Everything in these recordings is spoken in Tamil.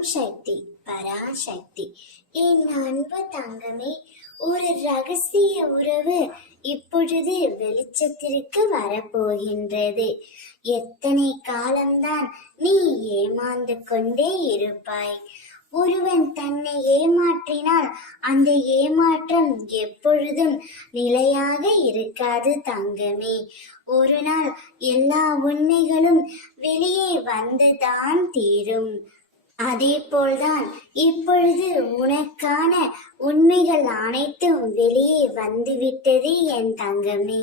ஓம் சக்தி பராசக்தி. என் அன்பு தங்கமே, ஒரு ரகசிய உறவு இப்பொழுது வெளிச்சத்திற்கு வரப்போகின்றது. எத்தனை காலம்தான் நீ ஏமாந்து கொண்டே இருப்பாய்? ஒருவன் தன்னை ஏமாற்றினால் அந்த ஏமாற்றம் எப்பொழுதும் நிலையாக இருக்காது தங்கமே. ஒரு நாள் எல்லா உண்மைகளும் வெளியே வந்துதான் தீரும். அதே போல்தான் இப்பொழுது உனக்கான உண்மைகள் அனைத்தும் வெளியே வந்துவிட்டது என் தங்கமே.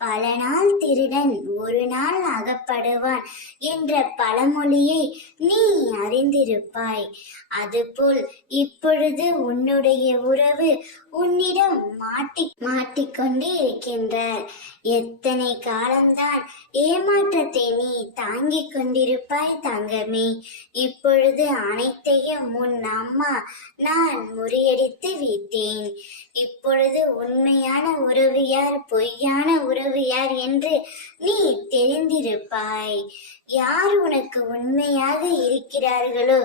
பல நாள் திருடன் ஒரு நாள் அகப்படுவான் என்ற பழமொழியை நீ அறிந்திருப்பாய். அதுபோல் இப்பொழுது உன்னுடைய உறவு உன்னிடம் மாட்டிக்கொண்டே இருக்கின்றார். எத்தனை காலம்தான் ஏமாற்றத்தை நீ தாங்கிக் கொண்டிருப்பாய் தங்கமே. இப்பொழுது அனைத்தையும் உன் அம்மா நான் முறியடித்து விட்டேன். இப்பொழுது உண்மையான உறவு யார், பொய்யான உறவு யார் என்று நீ தெரிந்திருப்பாய். யார் உனக்கு உண்மையாக இருக்கிறார்களோ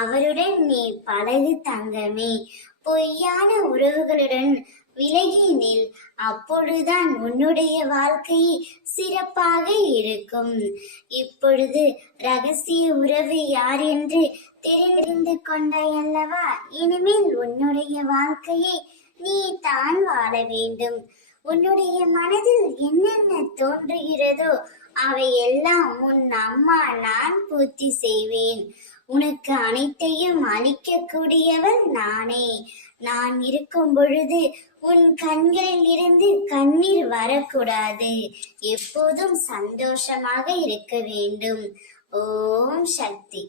அவருடன் நீ பழகு தங்கமே. பொய்யான உறவுகளுடன் விலகி நில். அப்பொழுதுதான் உன்னுடைய வாழ்க்கை சிறப்பாக இருக்கும். இப்பொழுது ரகசிய உறவு யார் என்று தெரிந்து கொண்டாய் அல்லவா? இனிமேல் உன்னுடைய வாழ்க்கையை நீ தான் வாழ வேண்டும். உன்னுடைய மனதில் என்னென்ன தோன்றுகிறதோ அவை எல்லாம் உன் அம்மா நான் பூர்த்தி செய்வேன். உனக்கு அனைத்தையும் அளிக்கக்கூடியவள் நானே. நான் இருக்கும் பொழுது உன் கண்களில் இருந்து கண்ணீர் வரக்கூடாது. எப்போதும் சந்தோஷமாக இருக்க வேண்டும். ஓம் சக்தி.